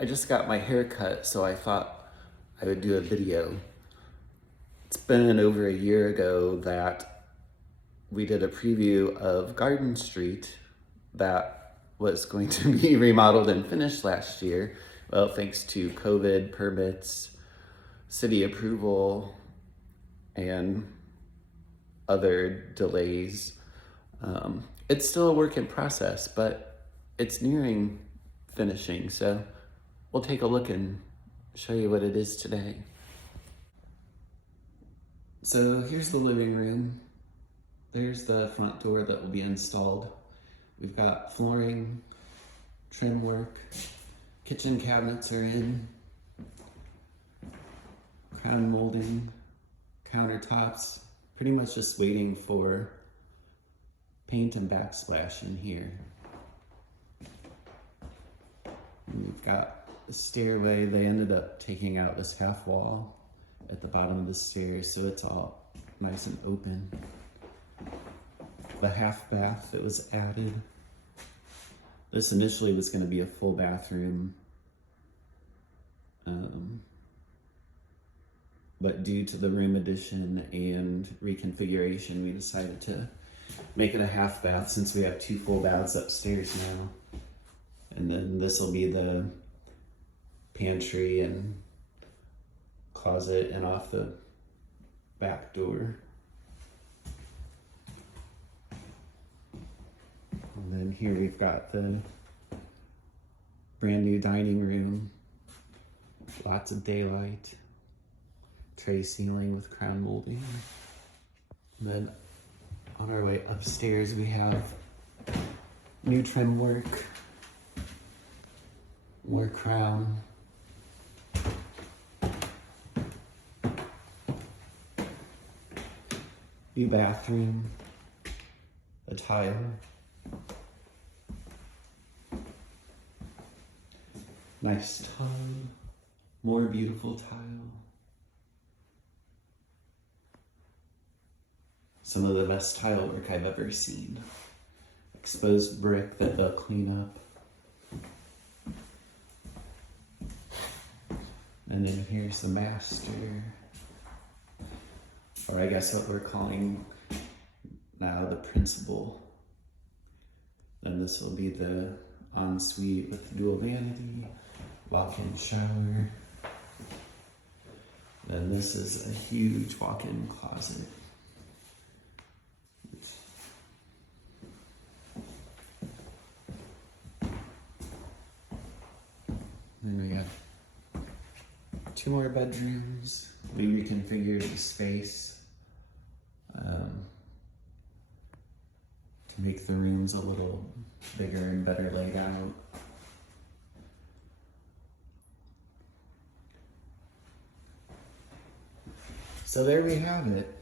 I just got my hair cut, so I thought I would do a video. It's been over a year ago that we did a preview of Garden Street that was going to be remodeled and finished last year. Well, thanks to COVID, permits, city approval, and other delays. It's still a work in process, but it's nearing finishing, so we'll take a look and show you what it is today. So here's the living room. There's the front door that will be installed. We've got flooring, trim work, kitchen cabinets are in, crown molding, countertops, pretty much just waiting for paint and backsplash in here. And we've got the stairway. They ended up taking out this half wall at the bottom of the stairs, so it's all nice and open. The half bath that was added. This initially was going to be a full bathroom, but due to the room addition and reconfiguration, we decided to make it a half bath since we have 2 full baths upstairs now. And then this will be the pantry and closet and off the back door. And then here we've got the brand new dining room, lots of daylight, tray ceiling with crown molding. And then on our way upstairs we have new trim work, more crown, new bathroom, a tile, nice tub, more beautiful tile. Some of the best tile work I've ever seen. Exposed brick that they'll clean up. And then here's the master, or I guess what we're calling now the principal. Then this will be the ensuite with dual vanity, walk-in shower. Then this is a huge walk-in closet. Then we have 2 more bedrooms. We reconfigured the space to make the rooms a little bigger and better laid out. So there we have it.